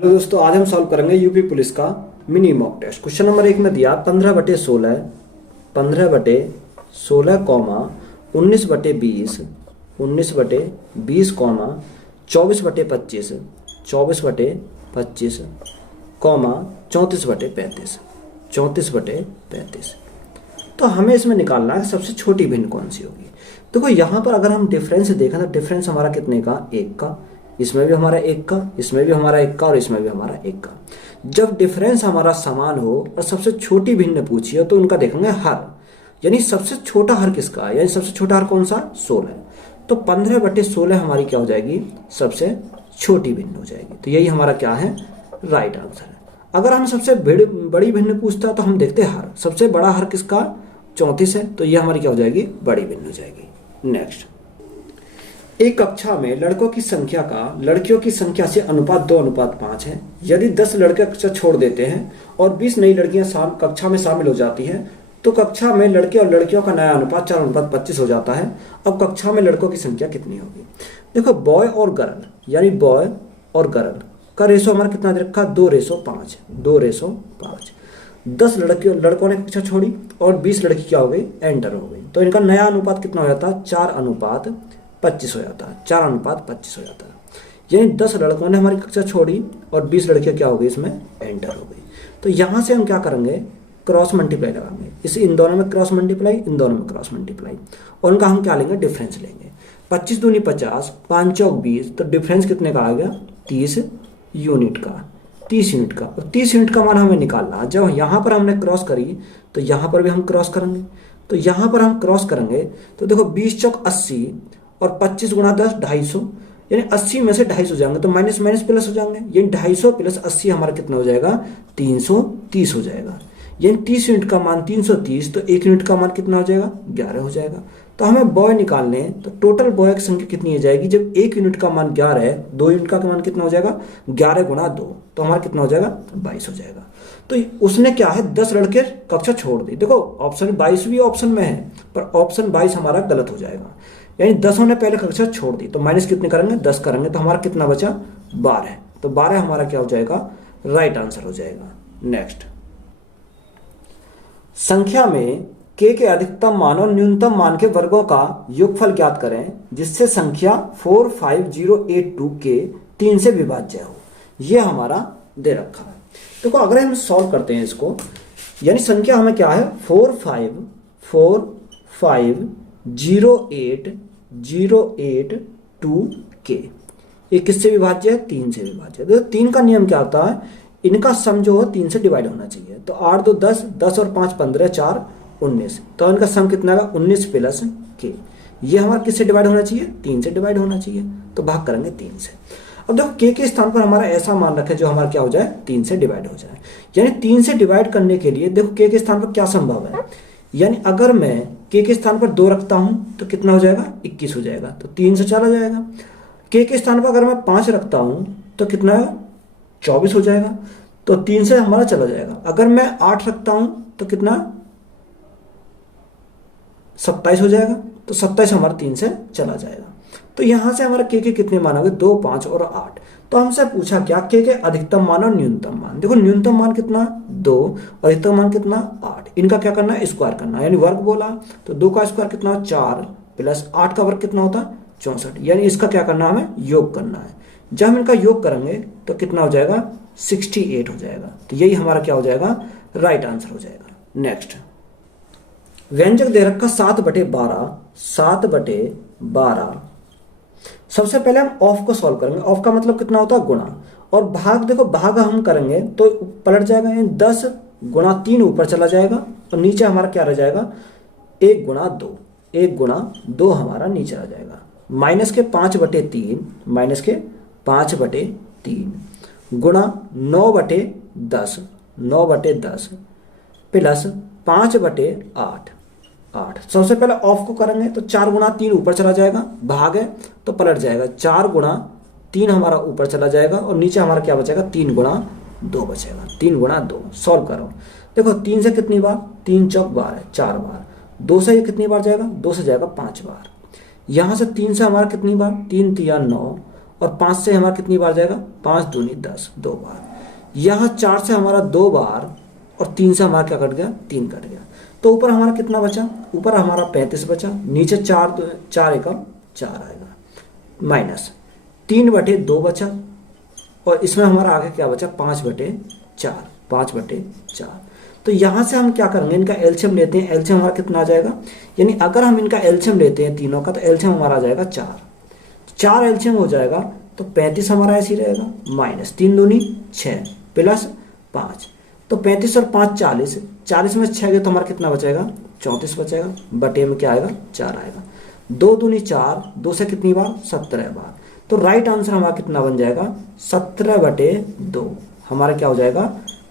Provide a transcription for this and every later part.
Hello दोस्तों, आज हम सॉल्व करेंगे यूपी पुलिस का mini mock test. Question number 1 में दिया 15/16, 15/16 कॉमा 19/20, 19/20 कॉमा 24/25, 24/25 कॉमा 34/35, 34/35। तो हमें इसमें निकालना है सबसे छोटी भिन्न कौन सी होगी। देखो यहाँ पर अगर हम डिफरेंस देखें तो डिफरेंस हमारा कितने का, 1 का। इसमें भी हमारा 1 का, इसमें भी हमारा 1 का और इसमें भी हमारा 1 का। जब डिफरेंस हमारा समान हो और सबसे छोटी भिन्न पूछी हो तो उनका देखेंगे हर, यानी सबसे छोटा हर किसका है, यानी सबसे छोटा हर कौन सा, 16। तो 15/16 हमारी क्या हो जाएगी, सबसे छोटी भिन्न हो जाएगी। तो यही हमारा क्या है, राइट आंसर है। अगर हम सबसे बड़ी भिन्न पूछता तो हम देखते हर, सबसे बड़ा हर किसका, 34 है। तो ये हमारी क्या हो जाएगी, बड़ी भिन्न हो जाएगी। नेक्स्ट, एक कक्षा में लड़कों की संख्या का लड़कियों की संख्या से अनुपात 2:5 है। यदि 10 लड़के कक्षा छोड़ देते हैं और 20 नई लड़कियां कक्षा में शामिल हो जाती हैं तो कक्षा में लड़के और लड़कियों का नया अनुपात 4:25 हो जाता है। अब कक्षा में लड़कों की संख्या कितनी होगी। देखो, बॉय और गर्ल, यानी बॉय और गर्ल का रेशो हमारा कितना दे रखा, 2:5, 2:5। 10 लड़कों ने कक्षा छोड़ी और 20 लड़की क्या हो गई, एंटर हो गई। तो इनका नया अनुपात कितना हो जाता, 4:25 हो जाता है, 4:25 हो जाता है। यानी 10 लड़कों ने हमारी कक्षा छोड़ी और 20 लड़कियां क्या हो गई, इसमें एंटर हो गई। तो यहां से हम क्या करेंगे, क्रॉस मल्टीप्लाई लगाएंगे। इन दोनों में क्रॉस मल्टीप्लाई, इन दोनों में क्रॉस मल्टीप्लाई, और उनका हम क्या लेंगे, डिफरेंस लेंगे। 25 दूनी 50, 5 चौक 20, तो डिफरेंस कितने का आ गया, 30 यूनिट का, 30 यूनिट का। और 30 यूनिट का मान हमें निकालना। जब यहाँ पर हमने क्रॉस करी तो यहाँ पर भी हम क्रॉस करेंगे। तो यहाँ पर हम क्रॉस करेंगे तो देखो 20 चौक 80 और 25 गुणा 10 250, यानी 80 में से 250 जाएंगे तो माइनस माइनस प्लस हो जाएंगे। यानी 250 प्लस 80 हमारा कितना हो जाएगा, 330 हो जाएगा। यानी 30 यूनिट का मान 330, तो 1 यूनिट का मान कितना हो जाएगा, 11 हो जाएगा। तो हमें बॉय निकालने हैं तो टोटल बॉय की संख्या कितनी हो जाएगी, जब 1 यूनिट का मान 11 है, 2 यूनिट का मान कितना हो जाएगा, 11 गुणा 2, तो हमारा कितना हो जाएगा, 22 हो जाएगा। तो उसने क्या है, 10 लड़के कक्षा छोड़ दी। देखो ऑप्शन 22 भी ऑप्शन में है, पर ऑप्शन 22 हमारा गलत हो जाएगा। यानी 10 ने पहले कक्षा छोड़ दी, तो माइनस कितने करेंगे, 10 करेंगे, तो हमारा कितना बचा, 12। तो 12 हमारा क्या हो जाएगा, राइट आंसर हो जाएगा। नेक्स्ट, संख्या में k के अधिकतम मान और न्यूनतम मान के वर्गों का योगफल ज्ञात करें जिससे संख्या 45082 के 3 से विभाज्य हो। यह हमारा दे रखा है। देखो अगर हम सॉल्व करते हैं इसको, यानी संख्या हमें क्या है, 4508082 ये किससे विभाज्य है, 3 से विभाज्य है। देखो 3 का नियम क्या होता है, इनका सम जो है 3 से डिवाइड होना चाहिए। तो 8 2 10, 10 और 5 15, 4 19, तो इनका सम कितना है, 19 प्लस k। ये हमारा किससे डिवाइड होना चाहिए, 3 से डिवाइड होना चाहिए। तो भाग करेंगे 3 से। अब देखो k के स्थान पर हमारा ऐसा मान रखें जो हमारा क्या हो जाए, 3 से डिवाइड हो जाए। यानी 3 से डिवाइड करने के लिए देखो k के स्थान पर क्या संभव है, यानी अगर मैं k के स्थान पर 2 रखता हूं तो कितना हो जाएगा, 21 हो जाएगा, तो 3 से चला जाएगा। k के स्थान पर अगर मैं 5 रखता हूं तो कितना है, 24 हो जाएगा, तो 3 से हमारा चला जाएगा। अगर मैं 8 रखता हूं तो कितना, 27 हो जाएगा, तो 27 हमारा 3 से चला जाएगा। तो यहां से हमारा k के कितने मान आ गए, 2 5 और 8। तो हमसे पूछा क्या, k के अधिकतम मान और न्यूनतम मान। देखो न्यूनतम मान कितना, 2, और अधिकतम मान कितना, 8। इनका क्या करना है, स्क्वायर करना है, यानी वर्ग बोला तो 2 का स्क्वायर कितना, 4 प्लस 8 का वर्ग कितना होता है, 64। यानी इसका क्या करना है, हमें योग करना है। जब हम इनका योग करेंगे तो कितना हो जाएगा, 68 हो जाएगा। तो यही हमारा क्या हो जाएगा, राइट आंसर हो जाएगा। नेक्स्ट, व्यंजक दे रखा 7/12, 7/12। सबसे पहले हम ऑफ को सॉल्व करेंगे। ऑफ का मतलब कितना होता है, गुणा, और भाग, देखो भाग हम करेंगे तो पलट जाएगा, यानी 10 गुणा 3 ऊपर चला जाएगा और नीचे हमारा क्या रह जाएगा, 1 गुणा 2, 1 गुणा 2 हमारा नीचे आ जाएगा। माइनस के 5/3, माइनस के 5/3 गुणा 9/10, 9/10 प्लस 5/8, 8। सबसे पहले ऑफ को करेंगे तो 4 गुणा 3 ऊपर चला जाएगा, भाग है तो पलट जाएगा, 4 गुणा 3 हमारा ऊपर चला जाएगा और नीचे हमारा क्या बचेगा, 3 गुणा 2 बचेगा, 3 गुणा 2। सॉल्व करो, देखो 3 से कितनी बार, 3 चौक 12, 4 बार। 2 से ये कितनी बार जाएगा, 2 से जाएगा 5 बार। यहां से 3 से हमारा कितनी बार, 3 3 9, और 5 से हमारा कितनी बार जाएगा, 5 दूनी 10, 2 बार। यहाँ 4 से हमारा 2 बार और 3 से हमारा क्या कट गया, 3 कट गया। तो ऊपर हमारा कितना बचा, ऊपर हमारा 35 बचा, नीचे 4 एकम 4 आएगा, माइनस 3/2 बचा, और इसमें हमारा आगे क्या बचा, 5/4, 5/4। तो यहाँ से हम क्या करेंगे, इनका एलसीएम लेते हैं। एलसीएम हमारा कितना आ जाएगा, यानी अगर हम इनका एलसीएम लेते हैं तीनों का, तो एलसीएम हमारा आ जाएगा 4। 4 एलसीएम हो जाएगा तो 35 हमारा ऐसे ही रहेगा, माइनस 3 दूनी 6 प्लस 5, तो 35 और 5 40, 40 में 6 गए तो हमारा कितना बचेगा, 34 बचेगा, बटे में क्या आएगा, 4 आएगा। 2 दूनी 4, 2 से कितनी बार, 17 बार। तो राइट आंसर हमारा कितना बन जाएगा, 17/2 हमारा क्या हो जाएगा,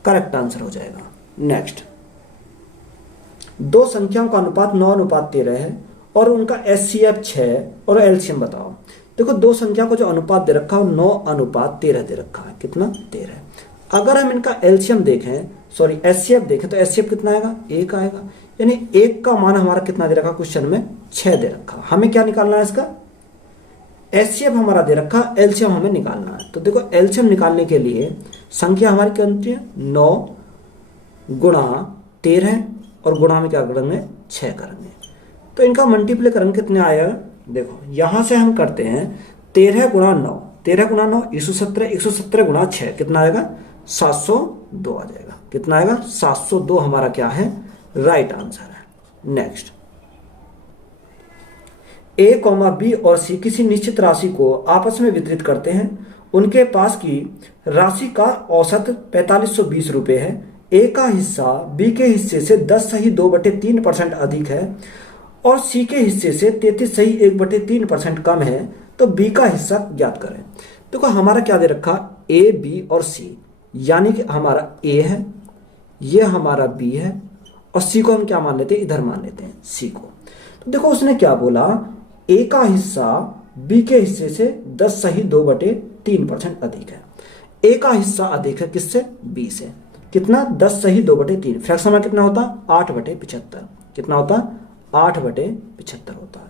करेक्ट आंसर हो जाएगा। नेक्स्ट, दो संख्याओं का अनुपात 9:13 है और उनका एचसीएफ 6 और एलसीएम बताओ। देखो दो संख्या को जो अनुपात दे रखा है 9:13 दे रखा है, कितना, 13। अगर हम इनका एलसीएम देखें, सॉरी एचसीएफ देखें, तो एचसीएफ कितना आएगा, 1 आएगा। यानी 1 का मान हमारा कितना दे रखा, क्वेश्चन में 6 दे रखा। हमें क्या निकालना है, इसका एचसीएफ हमारा दे रखा, एलसीएम हमें निकालना है। तो देखो एलसीएम निकालने के लिए संख्या हमारी क्या होती है, 9 गुणा 13 और गुणा में क्या करेंगे, 6 करेंगे। तो इनका मल्टीप्लाई करेंगे, कितने आएगा, देखो यहां से हम करते हैं 13 गुणा 9, 13 गुणा 9 117, 117 गुणा 6 कितना आएगा, 702 आ जाएगा। कितना आएगा, 702 हमारा क्या है, राइट आंसर है। नेक्स्ट, ए कॉमा बी और सी किसी निश्चित राशि को आपस में वितरित करते हैं। उनके पास की राशि का औसत 4520 रुपये है। ए का हिस्सा बी के हिस्से से 10(2/3% अधिक है और सी के हिस्से से 33(1/3% कम है, तो बी का हिस्सा ज्ञात करें। देखो हमारा क्या दे रखा, ए बी और सी, यानी कि हमारा ए है, ये हमारा बी है, और सी को हम क्या मान लेते हैं, इधर मान लेते हैं सी को। तो देखो उसने क्या बोला, ए का हिस्सा बी के हिस्से से 10(2/3% अधिक है। ए का हिस्सा अधिक है किससे, बी से, कितना, 10(2/3। फ्रैक्शन में कितना होता, 8/75, कितना होता, 8/75 होता है।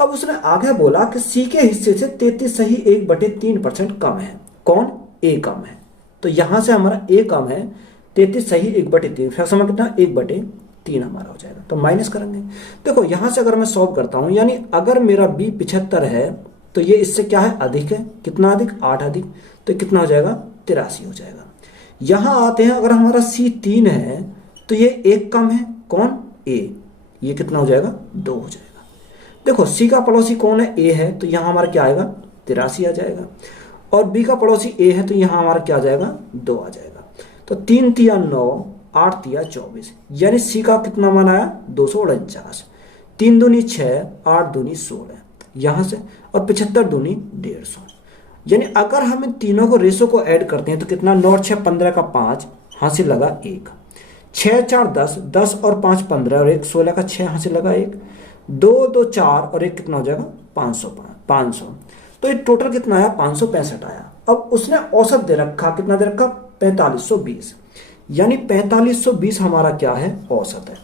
अब उसने आगे बोला कि सी के हिस्से से 33(1/3% कम है। कौन, ए कम है। तो यहां से हमारा ए कम है, 33(1/3, फ्रैक्शन में कितना, 1/3 हमारा हो जाएगा। तो माइनस करेंगे। देखो यहां से अगर मैं सॉल्व करता हूं, यानी अगर मेरा बी 75 है तो ये इससे क्या है, अधिक है, कितना अधिक, 8 अधिक, तो कितना हो जाएगा, 83 हो जाएगा। यहां आते हैं, अगर हमारा सी 3 है तो ये 1 कम है, कौन, ए, ये कितना हो जाएगा, 2 हो जाएगा। देखो सी का पड़ोसी कौन है, ए है, तो यहां हमारा क्या आएगा, 83 आ जाएगा। और बी का पड़ोसी ए है, तो यहां हमारा क्या आ जाएगा, 2 आ जाएगा। तो 3 तिया 9, 8 तिया 24, यानी सी का कितना मान आया, 249। 3 दूनी 6, 8 दूनी 16 यहां से, और 75 दूनी 150। यानी अगर हम इन तीनों को रेशो को ऐड करते हैं तो कितना, 9 6 15 का 5 हासिल लगा 1, 6 4 10, 10 और 5 15 और 1 16 का 6 हासिल लगा 1, 2 2 4 और 1 कितना हो जाएगा, 500। तो ये टोटल कितना आया, 565 आया। अब उसने औसत दे रखा, कितना दे रखा, 4520, यानी 4520 हमारा क्या है, औसत है।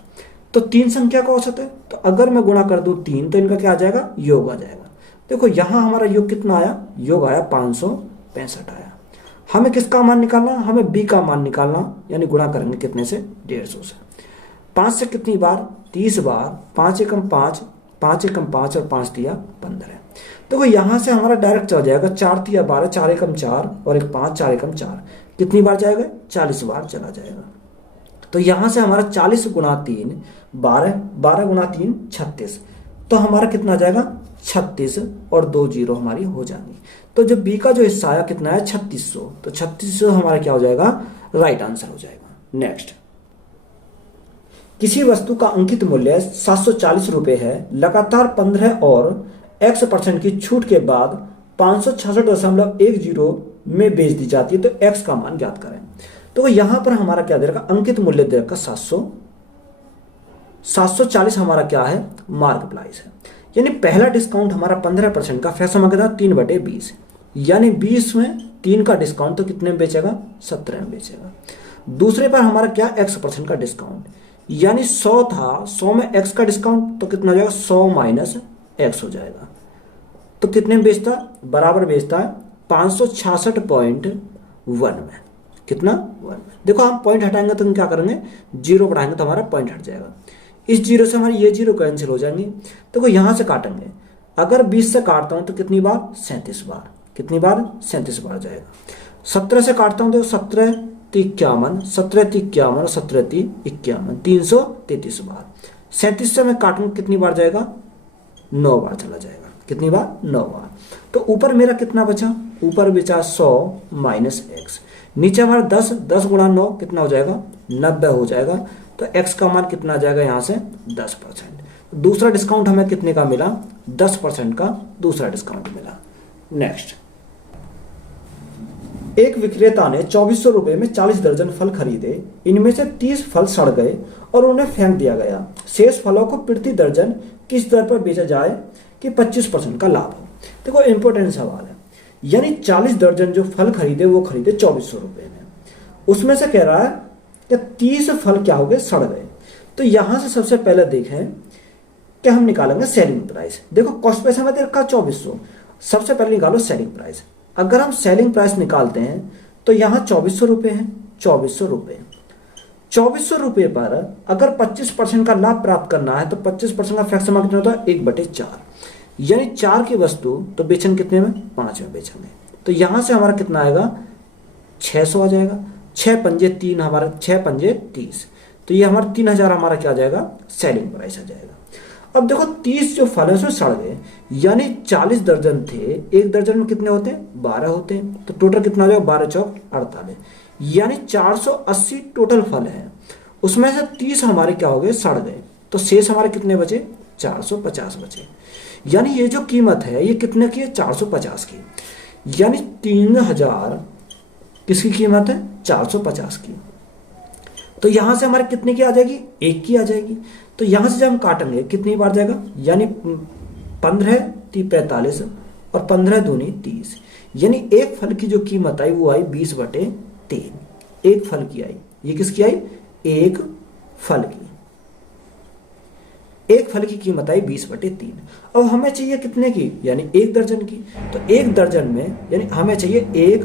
तो 3 संख्या का औसत है, तो अगर मैं गुणा कर दूं 3 तो इनका क्या आ जाएगा, योग आ जाएगा। देखो यहां हमारा योग कितना आया, योग आया 565 आया। हमें किसका मान निकालना, हमें बी का मान निकालना, यानी गुणा करेंगे कितने से, 150 से। 5 से कितनी बार, 30 बार, 5 एकम 5, 5 एकम 5 और 5 तिया 15। देखो यहां से हमारा डायरेक्ट चला जाएगा, 4 तिया 12, 4 एकम 4 और 1 5, 4 एकम 4, कितनी बार जाएगा, 40 बार चला जाएगा। तो यहां से हमारा 40 गुणा 3 12, 12 गुणा 3 36, तो हमारा कितना जाएगा, 36 और 2 जीरो हमारी हो जाएंगी। तो जो बी का जो हिस्सा आया कितना है, 3600, तो 3600 हमारा क्या हो जाएगा, राइट आंसर हो जाएगा। नेक्स्ट, किसी वस्तु का अंकित मूल्य 740 रुपए है, लगातार 15 और x% की छूट के बाद 566.10 में बेच दी जाती है, तो x का मान ज्ञात करें। तो यहां पर हमारा क्या दे रखा, अंकित मूल्य दे रखा 740 हमारा क्या है, मार्क प्राइस है। यानी पहला डिस्काउंट हमारा 15% का, फ्रैक्शन में कितना, 3/20, यानी 20 में 3 का डिस्काउंट, तो कितने में बेचेगा, 17 में बेचेगा। दूसरे पर हमारा क्या, x% का डिस्काउंट, यानी 100 था, 100 में x का डिस्काउंट, तो कितना हो जाएगा, 100 माइनस x हो जाएगा। तो कितने में बेचता है? बराबर बेचता है 566.1 में। कितना? 1 में। देखो हम पॉइंट हटाएंगे तो हम क्या करेंगे, जीरो बढ़ाएंगे तो हमारा पॉइंट हट जाएगा। इस जीरो से हमारी ये जीरो कैंसिल हो जाएंगे। देखो यहाँ से काटेंगे, अगर 20 से काटता हूँ तो कितनी बार? 37 बार। कितनी बार? 37 बार जाएगा। 17 से काटता हूँ तो 17 × 51, 17 × 51 और 17 × 51, 333 बार। 37 से मैं काटूंगा कितनी बार जाएगा? 9 बार चला जाएगा। कितनी बार? 9 बार। तो ऊपर मेरा कितना बचा? ऊपर बचा 100 माइनस एक्स। नीचे हमारा 10, 10 गुणा 9 कितना हो जाएगा? 90 हो जाएगा। तो x का मान कितना आ जाएगा यहाँ से? 10%। दूसरा डिस्काउंट हमें कितने का मिला? 10% का दूसरा डिस्काउंट मिला। नेक्स्ट, एक विक्रेता ने 2400 रुपए में 40 दर्जन फल खरीदे। इनमें से 30 फल सड़ गए और उन्हें फेंक दिया गया। शेष फलों को प्रति दर्जन किस दर पर बेचा जाए कि 25% का लाभ हो? देखो इंपॉर्टेंट सवाल है। यानी 40 दर्जन जो फल खरीदे वो खरीदे 2400 रुपए में, उसमें से कह रहा है कि 30 फल क्या हो गए? सड़ गए। तो यहां से सबसे पहले देखें कि हम निकालेंगे सेलिंग प्राइस। देखो कॉस्ट प्राइस हमें दे रखा 2400, सबसे पहले निकालो सेलिंग प्राइस। अगर हम सेलिंग प्राइस निकालते हैं तो यहाँ 2400 रुपये है। 2400 रुपये, 2400 रुपये पर अगर 25% का लाभ प्राप्त करना है तो 25% का फ्रैक्शन कितना होता है? 1/4। यानी 4 की वस्तु तो बेचेंगे कितने में? 5 में बेचेंगे। तो यहाँ से हमारा कितना आएगा? 600 आ जाएगा। 6 पंजे 3 हमारा 6 पंजे 30, तो ये हमारा 3000 हमारा क्या आ जाएगा? सेलिंग प्राइस आ जाएगा। अब देखो 30 जो फल है उसमें सड़ गए, यानी 40 दर्जन थे, एक दर्जन में कितने होते हैं? 12 होते हैं। तो टोटल कितना हो जाएगा? 12 चौक 48, यानी 480 टोटल फल है। उसमें से 30 हमारे क्या हो गए? सड़ गए। तो शेष हमारे कितने बचे? 450 बचे। यानी ये जो कीमत है ये कितने की है? 450 की। यानी 3000 किसकी कीमत है? 450 की। तो यहां से हमारे कितने की आ जाएगी? 1 की आ जाएगी। तो यहां से जब हम काटेंगे कितनी बार जाएगा? यानी 15 × 45 और 15 दूनी 30, यानी एक फल की जो कीमत आई वो आई 20/3। एक फल की आई, ये किसकी आई? एक फल की। एक फल की कीमत आई 20/3। अब हमें चाहिए कितने की? यानी 1 दर्जन की। तो 1 दर्जन में यानी हमें चाहिए 1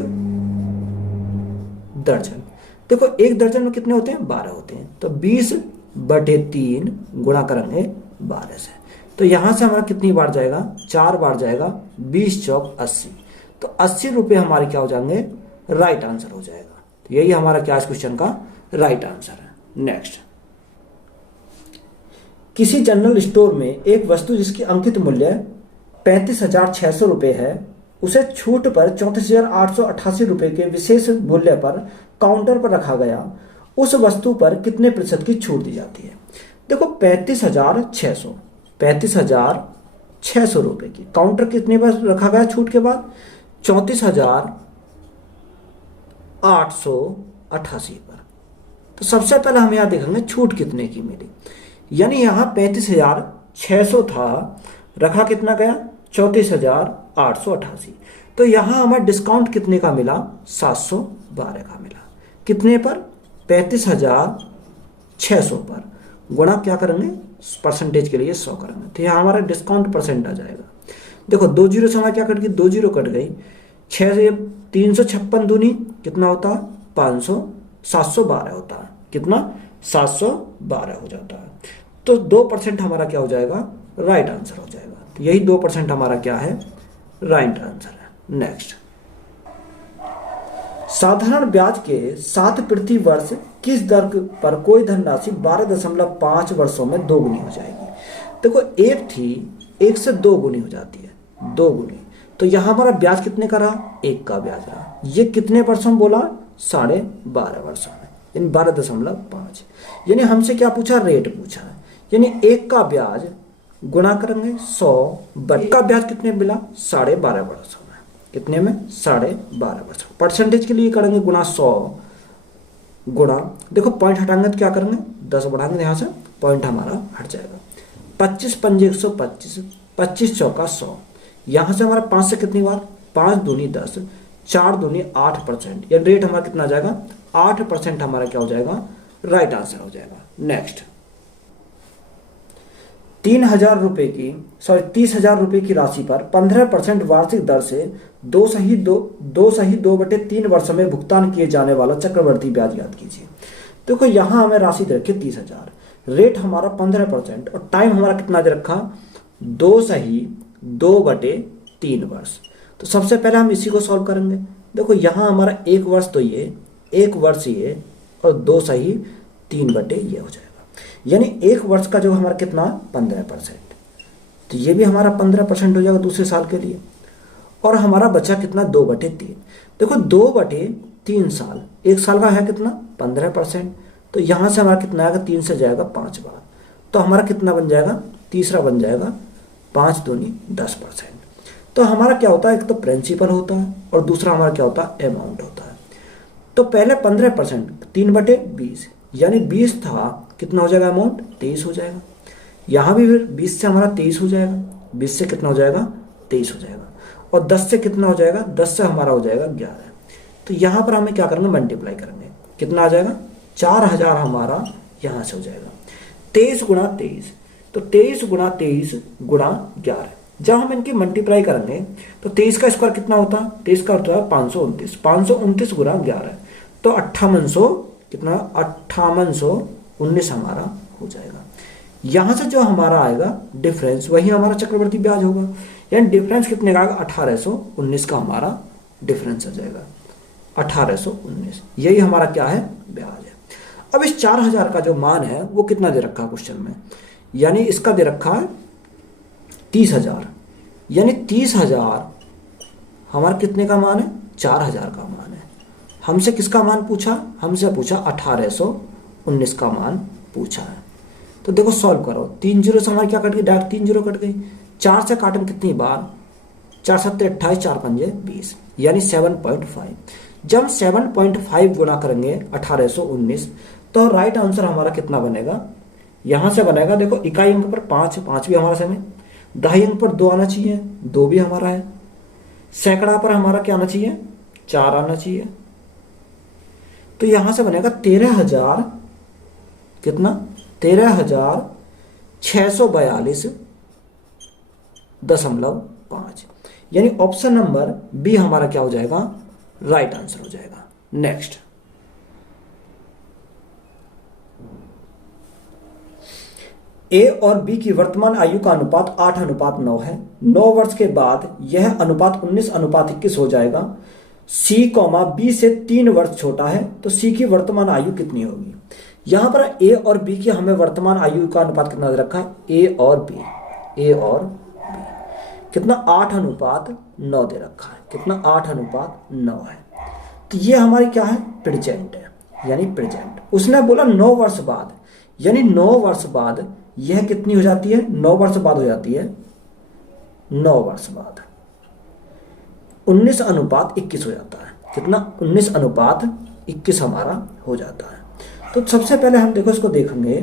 दर्जन। देखो 1 दर्जन में कितने होते हैं? 12 होते हैं। तो 20/3 गुणा करेंगे 12 से। तो यहां से हमारा कितनी बार जाएगा? 4 बार जाएगा। 20 चौक 80, तो 80 रुपये हमारे क्या हो जाएंगे? राइट आंसर हो जाएगा। तो यही हमारा क्या इस क्वेश्चन का राइट आंसर है। नेक्स्ट, किसी जनरल स्टोर में एक वस्तु जिसकी अंकित मूल्य 35,600 रुपये है, उसे छूट पर 34,888 रुपये के विशेष मूल्य पर काउंटर पर रखा गया। उस वस्तु पर कितने प्रतिशत की छूट दी जाती है? देखो 35,600 रुपये की काउंटर कितने पर रखा गया छूट के बाद? 34,888 पर। तो सबसे पहले हम यहाँ देखेंगे छूट कितने की मिली। यानी यहाँ 35,600 था, रखा कितना गया? 34,888। तो यहाँ हमें डिस्काउंट कितने का मिला? 712 का मिला। कितने पर? 35,600 पर। गुणा क्या करेंगे? परसेंटेज के लिए 100 करेंगे। तो यहाँ हमारा डिस्काउंट परसेंट आ जाएगा। देखो 2 जीरो से हमारा क्या कट गई? 2 जीरो कट गई। 6 से 356 दूनी कितना होता है? 500, 712 होता है। कितना? 712 हो जाता है। तो 2% हमारा क्या हो जाएगा? राइट आंसर हो जाएगा। तो यही 2% हमारा क्या है? राइट आंसर है। नेक्स्ट, साधारण ब्याज के 7 प्रति वर्ष किस दर पर कोई धनराशि 12.5 वर्षों में 2 गुनी हो जाएगी? देखो 1 थी, 1 से 2 गुनी हो जाती है, 2 गुनी। तो यहां हमारा ब्याज कितने का रहा? 1 का ब्याज रहा। ये कितने वर्षों में बोला? 12.5 वर्षों में, यानी 12.5। यानी हमसे क्या पूछा? रेट पूछा है। यानी 1 का ब्याज गुणा करेंगे 100 का ब्याज कितने मिला? 12.5 वर्षों में। कितने में? 12.5 वर्षों। परसेंटेज के लिए करेंगे गुणा 100 गुणा, देखो पॉइंट हटाएंगे तो क्या करेंगे? 10 बढ़ाएंगे, यहाँ से पॉइंट हमारा हट जाएगा। 25 पंजे 125, 25 चौका 100। यहाँ से हमारा 5 से कितनी बार? 5 दूनी 10, 4 दूनी 8%। या रेट हमारा कितना आ जाएगा? 8% हमारा क्या हो जाएगा? राइट आंसर हो जाएगा। नेक्स्ट, ₹3000 की 30,000 की राशि पर 15% वार्षिक दर से 2/3 वर्ष में भुगतान किए जाने वाला चक्रवर्ती ब्याज याद कीजिए। देखो यहाँ हमें राशि दे रखी 30,000, रेट हमारा 15% और टाइम हमारा कितना दे रखा 2/3 वर्ष। तो सबसे पहले हम इसी को सॉल्व करेंगे। देखो यहाँ हमारा 1 वर्ष तो ये, 1 वर्ष ये और 2/3 ये हो जाएगा। यानी 1 वर्ष का जो हमारा कितना 15%, तो ये भी हमारा 15% हो जाएगा दूसरे साल के लिए। और हमारा बचा कितना 2/3। देखो 2/3 साल, 1 साल का है कितना 15%, तो यहाँ से हमारा कितना आएगा 3 से जाएगा 5 बार, तो हमारा कितना बन जाएगा, तीसरा बन जाएगा 5 दूनी 10%। तो हमारा क्या होता है, एक तो प्रिंसिपल होता है और दूसरा हमारा क्या होता है अमाउंट होता है। तो पहले 15% 3/20 यानी 20 था, कितना हो जाएगा अमाउंट 23 हो जाएगा। यहाँ भी फिर 20 से हमारा 23 हो जाएगा, 20 से कितना हो जाएगा 23 हो जाएगा और 10 से कितना हो जाएगा, 10 से हमारा हो जाएगा 11। तो यहाँ पर हमें क्या करेंगे मल्टीप्लाई करेंगे, कितना आ जाएगा 4000 हमारा यहाँ से हो जाएगा 23 × 23, तो 23 × 23 × 11। जब हम इनकी मल्टीप्लाई करेंगे तो 23 का स्क्वायर कितना होता है, 23 का होता है 529, 529 × 11, तो 5800 कितना 5819 हमारा हो जाएगा। यहाँ से जो हमारा आएगा डिफरेंस वही हमारा चक्रवर्ती ब्याज होगा, यानी डिफरेंस कितने का आएगा 1819 का हमारा डिफरेंस आ जाएगा 1819। यही हमारा क्या है ब्याज है। अब इस 4000 का जो मान है वो कितना दे रखा है क्वेश्चन में, यानी इसका दे रखा है 30,000, यानी 30,000 हमारा कितने का मान है 4000 का मान है। हमसे किसका मान पूछा, हमसे पूछा 1819 का मान पूछा है। तो देखो सॉल्व करो, 3 जीरो से हमारी क्या कट गई, डायरेक्ट 3 जीरो कट गई। 4 से काटन कितनी बार, 4 7 28, 4 5 20, यानी 7.5। जब 7.5 गुना करेंगे 1819 तो राइट आंसर हमारा कितना बनेगा, यहां से बनेगा देखो इकाई अंक पर 5, 5 भी हमारा समय, दहाई अंक पर 2 आना चाहिए, 2 भी हमारा है, सैकड़ा पर हमारा क्या आना चाहिए 4 आना चाहिए। तो यहां से बनेगा 13,000 कितना 13,642.5, यानी ऑप्शन नंबर बी हमारा क्या हो जाएगा राइट आंसर हो जाएगा। नेक्स्ट, ए और बी की वर्तमान आयु का अनुपात 8:9 है। 9 वर्ष के बाद यह अनुपात 19:21 हो जाएगा। सी कॉमा बी से 3 वर्ष छोटा है, तो सी की वर्तमान आयु कितनी होगी। यहां पर ए और बी की हमें वर्तमान आयु का अनुपात कितना दे रखा है, ए और बी कितना 8:9 दे रखा है, कितना 8:9 है। तो ये हमारी क्या है प्रेजेंट है, यानी प्रेजेंट। उसने बोला 9 वर्ष बाद, यानी 9 वर्ष बाद यह कितनी हो जाती है, 9 वर्ष बाद हो जाती है, 9 वर्ष बाद 19:21 हो जाता है, कितना 19:21 हमारा हो जाता है। तो सबसे पहले हम देखो इसको देखेंगे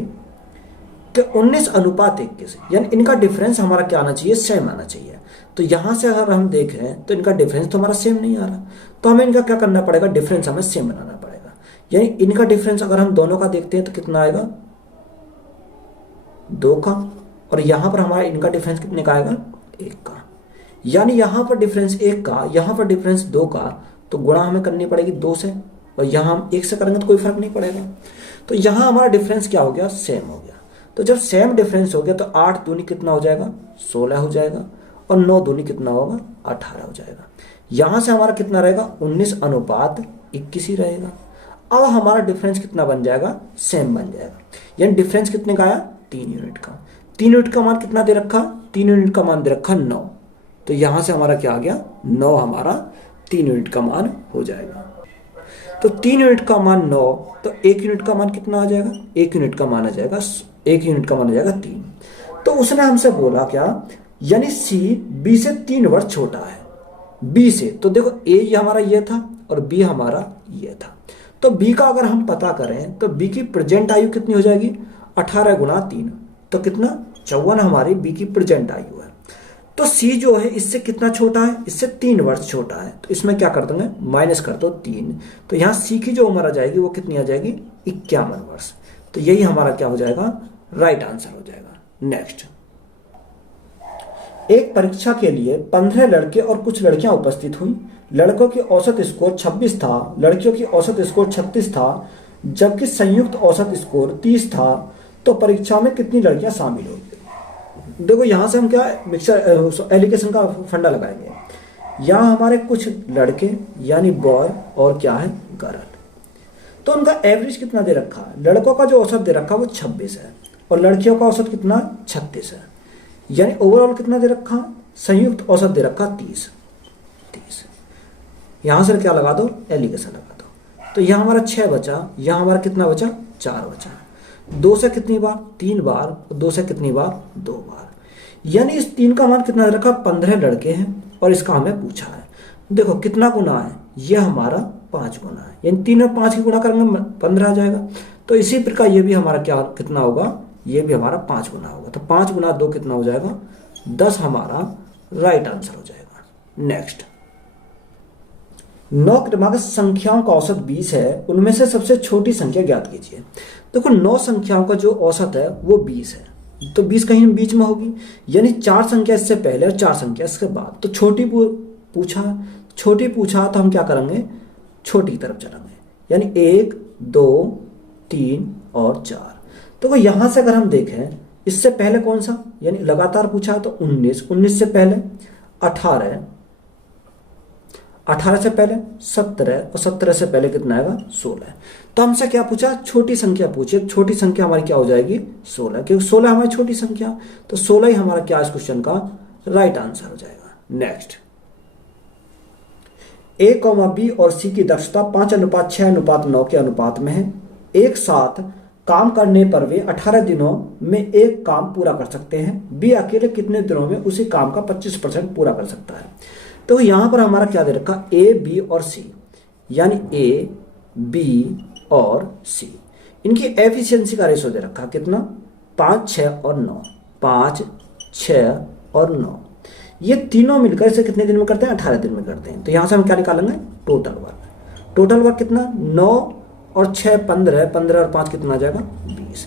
कि 19:21 यानी इनका डिफरेंस हमारा क्या आना चाहिए, सेम आना चाहिए। तो यहां से अगर हम देखें तो इनका डिफरेंस तो हमारा सेम नहीं आ रहा, तो हमें इनका क्या करना पड़ेगा, डिफरेंस हमें सेम बनाना पड़ेगा। यानी इनका डिफरेंस अगर हम दोनों का देखते हैं तो कितना आएगा 2 का, और यहां पर हमारा इनका डिफरेंस कितने का आएगा 1 का। यानी यहां पर डिफरेंस 1 का, यहां पर डिफरेंस 2 का, तो गुणा हमें करनी पड़ेगी 2 से, और यहां हम 1 से करेंगे तो कोई फर्क नहीं पड़ेगा। तो यहां हमारा डिफरेंस क्या हो गया, सेम हो गया। तो जब सेम डिफरेंस हो गया तो 8 दूनी कितना हो जाएगा 16 हो जाएगा, और 9 दूनी कितना होगा 18 हो जाएगा। यहां से हमारा कितना रहेगा 19:21 ही रहेगा। अब हमारा डिफरेंस कितना बन जाएगा, सेम बन जाएगा। यानी डिफरेंस कितने का आया 3 यूनिट का। 3 यूनिट का मान कितना दे रखा, 3 यूनिट का मान दे रखा 9, तो यहां से हमारा क्या आ गया 9 हमारा 3 यूनिट का मान हो जाएगा। तो 3 यूनिट का मान 9, तो 1 यूनिट का मान कितना आ जाएगा, 1 यूनिट का मान आ जाएगा 1 यूनिट का मान आ जाएगा 3। तो उसने हमसे बोला क्या, यानी सी बी से 3 वर्ष छोटा है, बी से। तो देखो ए हमारा ये था और बी हमारा ये था, तो बी का अगर हम पता करें तो बी की प्रेजेंट आयु कितनी हो जाएगी 18 × 3, तो कितना 54 हमारी बी की प्रेजेंट आयु है। तो सी जो है इससे कितना छोटा है, इससे 3 वर्ष छोटा है, तो इसमें क्या कर दोगे माइनस कर दो 3, तो यहाँ सी की जो उम्र आ जाएगी वो कितनी आ जाएगी 51 वर्ष। तो यही हमारा क्या हो जाएगा राइट आंसर हो जाएगा। नेक्स्ट, एक परीक्षा के लिए 15 लड़के और कुछ लड़कियां उपस्थित हुई। लड़कों की औसत स्कोर 26 था, लड़कियों की औसत स्कोर 36 था, जबकि संयुक्त औसत स्कोर 30 था। तो परीक्षा में कितनी लड़कियां शामिल हुई? देखो यहां से हम क्या मिक्सर एलिगेशन का फंडा लगाएंगे। यहाँ हमारे कुछ लड़के यानी बॉय और क्या है गर्ल, तो उनका एवरेज कितना दे रखा है? लड़कों का जो औसत दे रखा है वो 26 है और लड़कियों का औसत कितना 36 है। यानी ओवरऑल कितना दे रखा? संयुक्त औसत दे रखा 30। यहां से क्या लगा दो? एलिगेशन लगा दो। तो यहां हमारा 6 बचा, यहां हमारा कितना बचा? 4 बचा। 2 से कितनी बार? 3 बार। और 2 से कितनी बार? 2 बार। यानी इस 3 का मान कितना दे रखा? 15 लड़के हैं और इसका हमें पूछा है। देखो कितना गुना है? ये हमारा 5 गुना है, यानी 3 और 5 की गुणा करेंगे 15 आ जाएगा। तो इसी प्रकार ये भी हमारा क्या कितना होगा? ये भी हमारा 5 गुना होगा। तो 5 गुना 2 कितना हो जाएगा? 10 हमारा राइट आंसर हो जाएगा। नेक्स्ट, 9 क्रमांक संख्याओं का औसत 20 है, उनमें से सबसे छोटी संख्या ज्ञात कीजिए। देखो 9 संख्याओं का जो औसत है वो 20 है, तो 20 कहीं बीच में होगी, यानी 4 संख्या इससे पहले और 4 संख्या इसके बाद। तो छोटी पूछा तो हम क्या करेंगे? छोटी तरफ चलेंगे, यानी 1 2 3 और 4। तो यहां से अगर हम देखें इससे पहले कौन सा, यानी लगातार पूछा तो 19 से पहले 18 से पहले 17 और 17 से पहले कितना आएगा? 16। तो हमसे क्या पूछा? छोटी संख्या पूछी। छोटी संख्या हमारी क्या हो जाएगी? 16, क्योंकि 16 हमारी छोटी संख्या, तो 16 ही हमारा क्या इस क्वेश्चन का राइट आंसर हो जाएगा। नेक्स्ट, A, B और C की दक्षता 5:6:9 के अनुपात में है। एक साथ काम करने पर वे 18 दिनों में एक काम पूरा कर सकते हैं। B अकेले कितने दिनों में उसी काम का 25% पूरा कर सकता है? तो यहां पर हमारा क्या दे रखा? A, B और C, यानी A, B और C, इनकी एफिशिएंसी का रेशो दे रखा कितना? 5 6 और 9। 5 6 और 9 ये तीनों मिलकर इसे कितने दिन में करते हैं? 18 दिन में करते हैं। तो यहां से हम क्या निकालेंगे? Total work. टोटल वर्क कितना? 9 और 6 15, 15 और 5 कितना आ जाएगा? 20।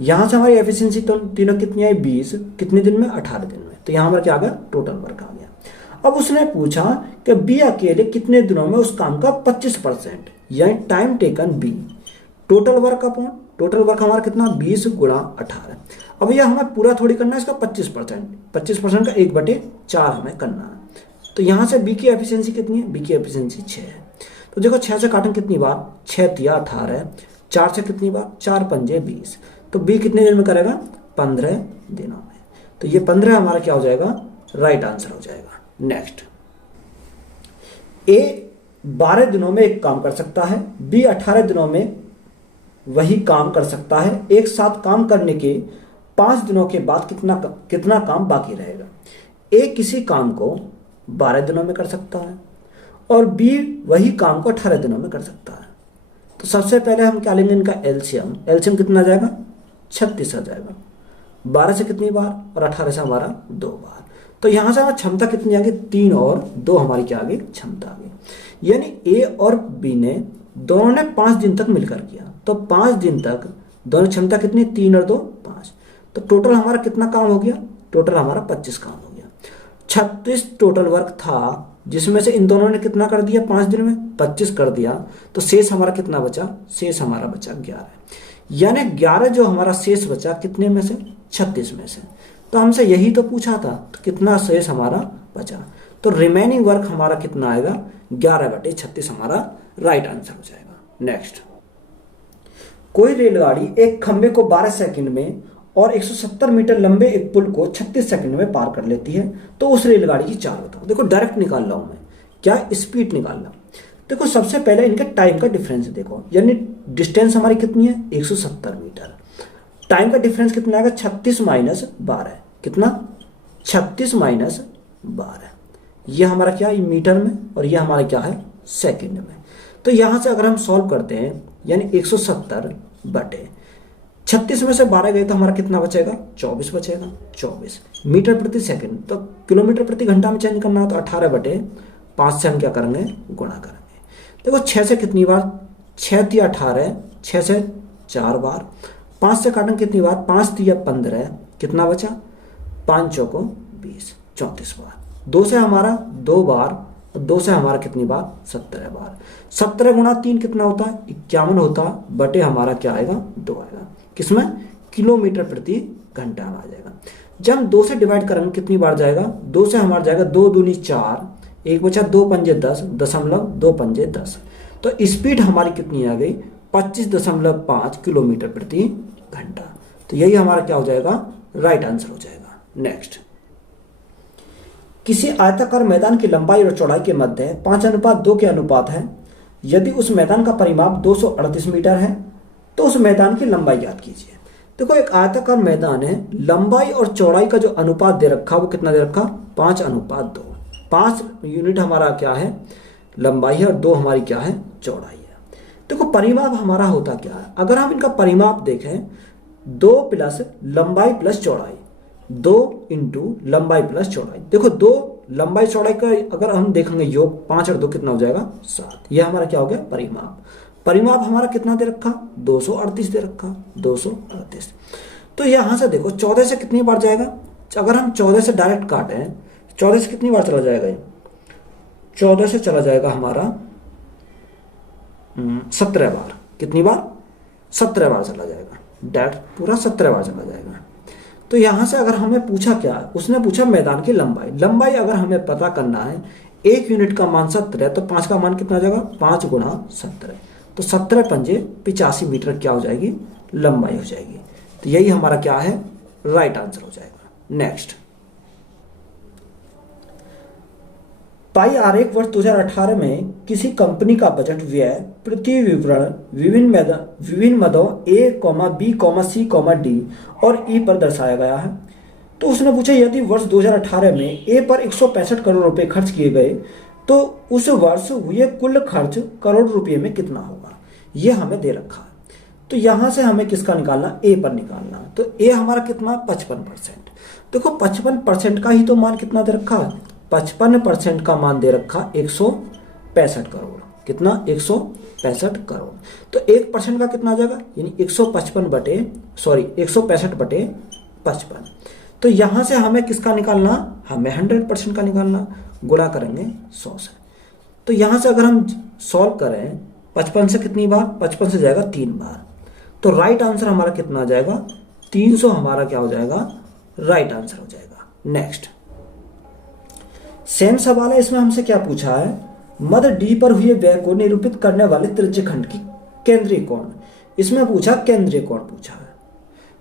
यहां से हमारी एफिशिएंसी तो तीनों कितनी आई? 20। कितने दिन में? 18 दिन में। तो यहां हमारा क्या आ गया? टोटल वर्क आ गया। अब उसने पूछा कि बी अकेले कितने दिनों में उस काम का 25%, यानी time taken B, total work upon total work हमारा कितना? 20 गुणा 18। अब यह हमें पूरा थोड़ी करना है इसका 25%, 25% का 1/4 हमें करना है। तो यहां से बी की एफिशिएंसी कितनी है? बी की एफिशिएंसी 6 है। तो देखो 6 से काटें कितनी बार? 6 तिया 18, 4 से कितनी बार? 4 पंजे 20। तो बी कितने दिन में करेगा? 15 दिनों में। तो ये 15 हमारा क्या हो जाएगा? राइट आंसर हो जाएगा। नेक्स्ट, ए 12 दिनों में एक काम कर सकता है, बी 18 दिनों में वही काम कर सकता है। एक साथ काम करने के 5 दिनों के बाद कितना काम बाकी रहेगा? ए किसी काम को 12 दिनों में कर सकता है और बी वही काम को 18 दिनों में कर सकता है। तो सबसे पहले हम क्या लेंगे? इनका एलसीएम। एलसीएम कितना आ जाएगा? 36 आ जाएगा। 12 से कितनी बार? और 18 से हमारा 2 बार। तो यहां से हमारी क्षमता कितनी आ गई? 3 और 2 हमारी क्या आ गई? क्षमता आ गई। यानी ए और बी ने दोनों ने 5 दिन तक मिलकर किया, तो 5 दिन तक दोनों क्षमता कितनी? 3 और 2 5। तो टोटल हमारा कितना काम हो गया? टोटल हमारा 25 काम हो गया। 36 टोटल वर्क था, जिसमें से इन दोनों ने कितना कर दिया? 5 दिन में 25 कर दिया। तो शेष हमारा कितना बचा? शेष हमारा बचा 11, यानी 11 जो हमारा शेष बचा कितने में से? 36 में से। तो हमसे यही तो पूछा था, तो कितना शेष हमारा बचा? तो रिमेनिंग वर्क हमारा कितना आएगा? 11/36 हमारा राइट आंसर हो जाएगा। नेक्स्ट, कोई रेलगाड़ी एक खंबे को 12 सेकंड में और 170 मीटर लंबे एक पुल को 36 सेकंड में पार कर लेती है, तो उस रेलगाड़ी की चाल बताओ। देखो डायरेक्ट निकाल रहा हूं मैं, क्या स्पीड निकाल रहा हूं। देखो सबसे पहले इनके टाइम का डिफरेंस देखो, यानी डिस्टेंस हमारी कितनी है? 170 मीटर। टाइम का डिफरेंस कितना आएगा? 36 माइनस 12। कितना? 36 माइनस 12। ये हमारा क्या है? मीटर में, और ये हमारा क्या है? सेकंड में। तो यहां से अगर हम सॉल्व करते हैं, यानी 170/36 में से 12 गए तो हमारा कितना बचेगा? 24 बचेगा। 24 मीटर प्रति सेकंड, तो किलोमीटर प्रति घंटा में चेंज करना हो तो 18/5 से हम क्या करेंगे? गुणा करेंगे। देखो 6 से कितनी बार? 6 तिया 18, 6 से 4 बार। 5 से काटें कितनी बार? 5 तिया 15, कितना बचा? 5 चौको 20। 34 बार। 2 से हमारा 2 बार और 2 से हमारा कितनी बार 17 बार। 17 गुणा 3 कितना होता है 51 होता है, बटे हमारा क्या आएगा 2 आएगा, किसमें किलोमीटर प्रति घंटा में आ जाएगा। जब हम 2 से डिवाइड करेंगे कितनी बार जाएगा, 2 से हमारा जाएगा 2 दूनी 4, एक बचा 2 पंजे 10, 2 पंजे 10। तो स्पीड हमारी कितनी आ गई 25.5 किलोमीटर प्रति घंटा। तो यही हमारा क्या हो जाएगा राइट आंसर हो जाएगा। नेक्स्ट, किसी आयताकार मैदान की लंबाई और चौड़ाई के मध्य 5:2 के अनुपात है। यदि उस मैदान का परिमाप 238 मीटर है तो उस मैदान की लंबाई ज्ञात कीजिए। देखो एक आयताकार मैदान है, लंबाई और चौड़ाई का जो अनुपात दे रखा वो कितना दे रखा 5:2। 5 यूनिट हमारा क्या है लंबाई है और 2 हमारी क्या है चौड़ाई है। देखो परिमाप हमारा होता क्या है, अगर हम इनका परिमाप देखें 2 प्लस लंबाई प्लस चौड़ाई, 2 इंटू लंबाई प्लस चौड़ाई। देखो 2 लंबाई चौड़ाई का अगर हम देखेंगे योग 5 और 2 कितना हो जाएगा 7। यह हमारा क्या हो गया परिमाप। परिमाप हमारा कितना दे रखा 238 दे रखा 238। तो यहां से देखो 14 से कितनी बार जाएगा, अगर हम 14 से डायरेक्ट काटें 14 से कितनी बार चला जाएगा, 14 से चला जाएगा हमारा 17 बार। कितनी बार 17 बार चला जाएगा, डायरेक्ट पूरा 17 बार चला जाएगा। तो यहां से अगर हमें पूछा क्या, उसने पूछा मैदान की लंबाई। लंबाई अगर हमें पता करना है 1 यूनिट का मान 70 है तो 5 का मान कितना हो जाएगा 5 गुणा 17, तो 17 पंजे 85 मीटर क्या हो जाएगी लंबाई हो जाएगी। तो यही हमारा क्या है राइट आंसर हो जाएगा। नेक्स्ट, पाई आरेख वर्ष 2018 में किसी कंपनी का बजट व्यय प्रति विवरण विभिन्न मदों A, B, C, D और E पर दर्शाया गया है। तो उसने पूछा यदि वर्ष 2018 में A पर 165 करोड़ रुपए खर्च किए गए तो उस वर्ष हुए कुल खर्च करोड़ रुपए में कितना होगा, यह हमें दे रखा है। तो यहां से हमें किसका निकालना A पर निकालना। तो A हमारा कितना 55%। देखो 55% का ही तो मान कितना दे रखा है, 55% का मान दे रखा 165 करोड़। कितना 165 करोड़। तो 1% का कितना आ जाएगा यानी 165 बटे 55। तो यहां से हमें किसका निकालना, हमें 100% का निकालना, गुणा करेंगे 100 से। तो यहां से अगर हम सॉल्व करें 55 से कितनी बार, 55 से जाएगा 3 बार। तो राइट आंसर हमारा कितना आ जाएगा 300 हमारा क्या हो जाएगा राइट आंसर हो जाएगा। नेक्स्ट, सेम सवाल है, इसमें हमसे क्या पूछा है, मध्य डी पर हुए व्यय को निरूपित करने वाले त्रिज्यखंड की केंद्रीय कोण। इसमें पूछा केंद्रीय कोण पूछा है।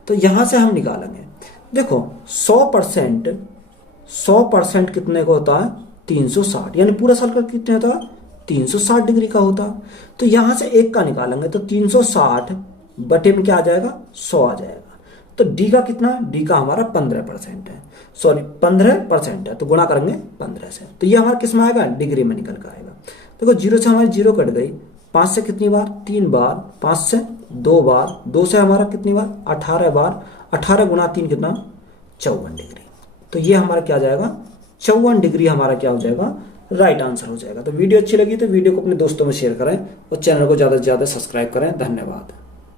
तो यहां से हम निकालेंगे। देखो 100% कितने को होता है 360, यानी पूरा साल का कितने होता है 360 डिग्री का होता। तो यहां से 1 का निकालेंगे तो 360 बटे में क्या आ जाएगा 100 आ जाएगा। तो डी का कितना, डी का हमारा 15% है, 15% है, तो गुणा करेंगे 15 से। तो ये हमारा किस में आएगा डिग्री में निकल कर आएगा। देखो 0 से हमारी 0 कट गई, 5 से कितनी बार 3 बार, 5 से 2 बार, 2 से हमारा कितनी बार 18 बार, 18 गुणा 3 कितना 54 डिग्री। तो ये हमारा क्या जाएगा 54 डिग्री हमारा क्या हो जाएगा राइट आंसर हो जाएगा। तो वीडियो अच्छी लगी तो वीडियो को अपने दोस्तों में शेयर करें और चैनल को ज़्यादा से ज़्यादा सब्सक्राइब करें। धन्यवाद।